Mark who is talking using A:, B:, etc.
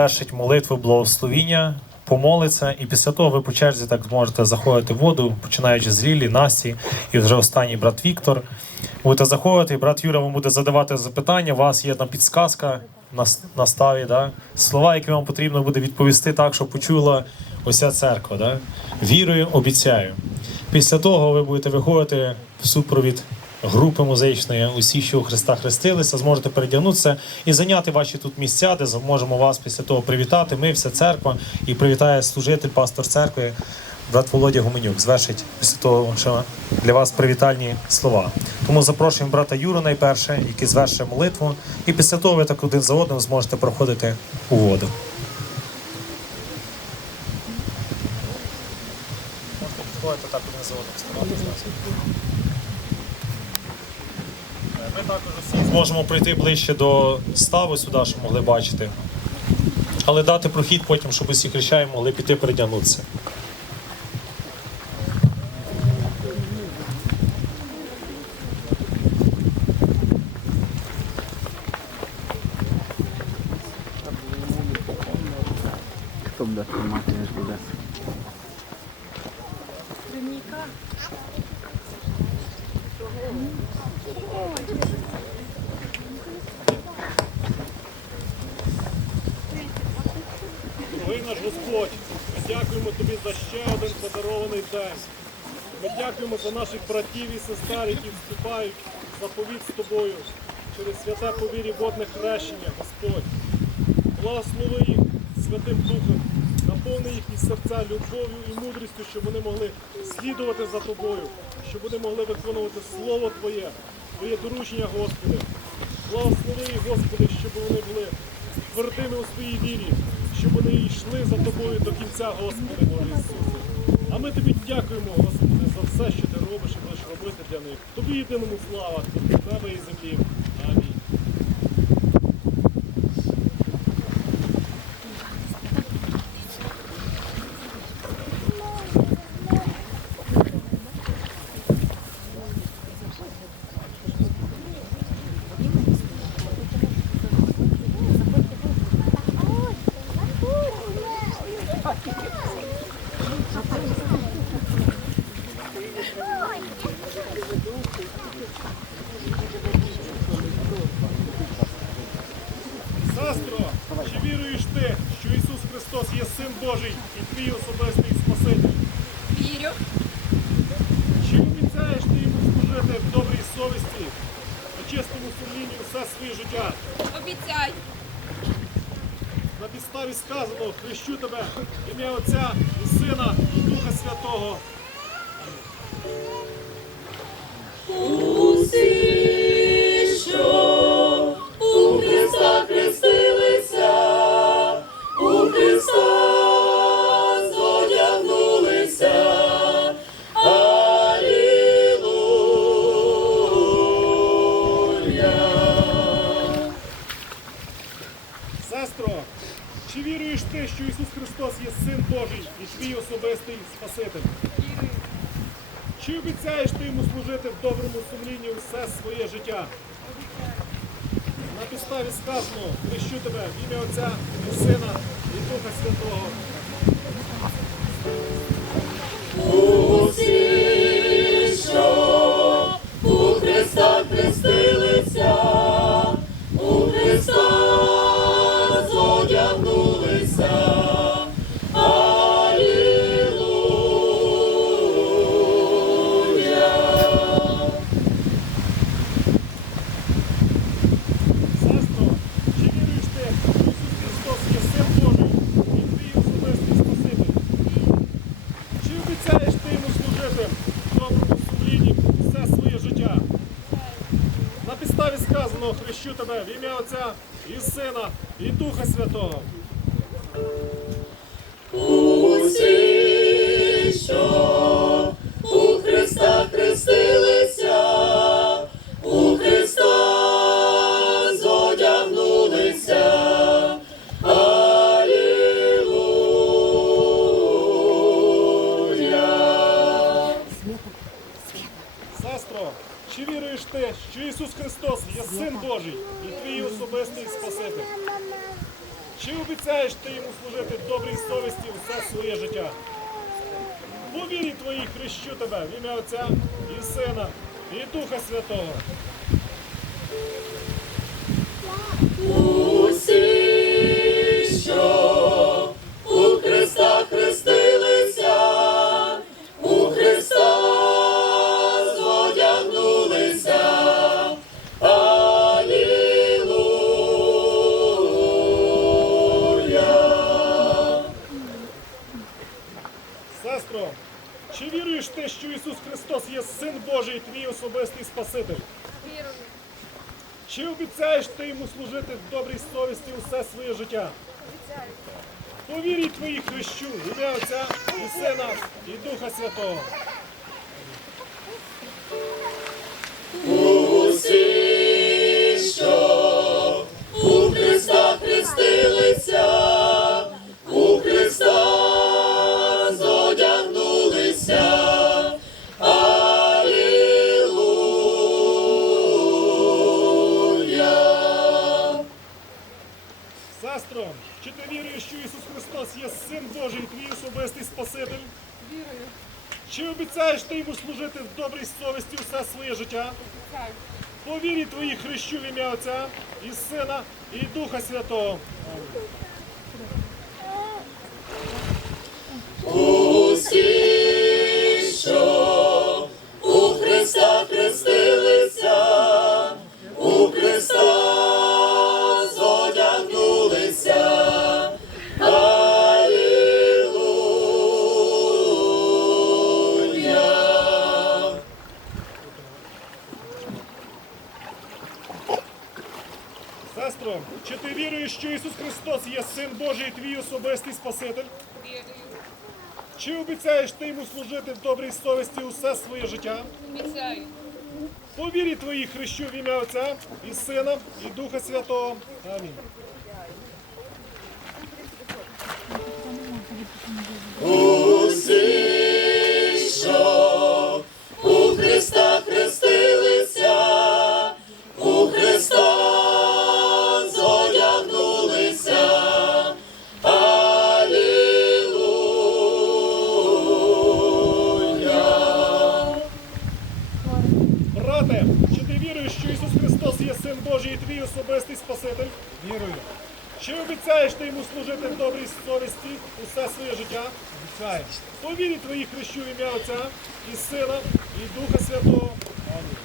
A: завершить молитву благословіння, помолиться, і після того ви по черзі так зможете заходити в воду, починаючи з Лілі, Насті і вже останній брат Віктор. Будете заходити, і брат Юра вам буде задавати запитання. У вас є одна підсказка на, на ставі, да? слова, які вам потрібно буде відповісти так, щоб почула уся церква. Да? Вірою, обіцяю. Після того ви будете виходити в супровід групи музичної, усі, що у Христа хрестилися, зможете передягнутися і зайняти ваші тут місця, де зможемо вас після того привітати. Ми, вся церква, і привітає служитель, пастор церкви, брат Володя Гуменюк. Звершить після того, що для вас привітальні слова. Тому запрошуємо брата Юру найперше, який звершує молитву, і після того ви так один за одним зможете проходити у воду. Можете підходити так один за одним Ми також усі зможемо прийти ближче до ставу сюди, щоб могли бачити. Але дати прохід потім, щоб усі хрещаї могли піти передягнутися.
B: Хто буде тримати, ніж буде?
C: Дорогий наш Господь, ми дякуємо Тобі за ще один подарований день. Ми дякуємо за наших братів і сестер, які вступають в заповіт з тобою через святе повірі водне хрещення, Господь. Благослови їх Святим Духом, наповни їхні серця любов'ю і мудрістю, щоб вони могли слідувати за тобою, щоб вони могли виконувати Слово Твоє, Твоє доручення, Господи. Благослови їх, Господи, щоб вони були твердими у своїй вірі, щоб вони йшли за тобою до кінця, Господи Боже Ісусе. А ми тобі дякуємо, Господи, за все, що ти робиш і будеш робити для них. Тобі єдиному слава, неба і землі. Амінь. Сестро, чи віруєш ти, що Ісус Христос є Син Божий і твій особистий Спаситель?
D: Вірю.
C: Чи обіцяєш ти йому служити в добрій совісті, по чистому сумлінні все своє життя?
D: Обіцяй.
C: На підставі сказаного хрещу тебе в ім'я Отця і Сина і Духа Святого. Сестро, чи віруєш ти, що Ісус Христос є Син Божий і твій особистий Спаситель?
D: Вірую.
C: Чи обіцяєш ти йому служити в доброму сумлінні все своє життя? На підставі сказано, хрещу тебе в ім'я Отця і Сина і Духа Святого. Хрещу тебе в ім'я Отця і Сина і Духа Святого. Ти, що Ісус Христос є Син Божий і твій особистий Спаситель? Чи обіцяєш ти йому служити добрій совісті все своє життя? По вірі твоїй хрещу тебе в ім'я Отця і Сина і Духа Святого. Твій особистий Спаситель?
D: Вірую.
C: Чи обіцяєш ти йому служити в добрій совісті усе своє життя?
D: Обіцяю.
C: Повірій твоїй хрещу, ім'я Отця і Сина і Духа Святого. Сестро, чи ти віруєш, що Ісус Христос є Син Божий, твій особистий Спаситель?
D: Вірую.
C: Чи обіцяєш ти йому служити в добрій совісті усе своє життя?
D: Обіцяю.
C: По вірі твоїй хрещу в ім'я Отця і Сина і Духа Святого.
E: Усі, що у Христа хрестилися, у Христа
C: чи ти віруєш, що Ісус Христос є Син Божий, твій особистий Спаситель?
D: Вірую.
C: Чи обіцяєш ти йому служити в добрій совісті усе своє життя?
D: Обіцяю.
C: По вірі твоїй хрещу в ім'я Отця і Сина і Духа Святого. Амінь. Особистий Спаситель? Вірую. Чи обіцяєш ти йому служити в добрій совісті усе своє життя? Обіцяю. По вірі твоїй хрещу ім'я Отця і Сина і Духа Святого. Амінь.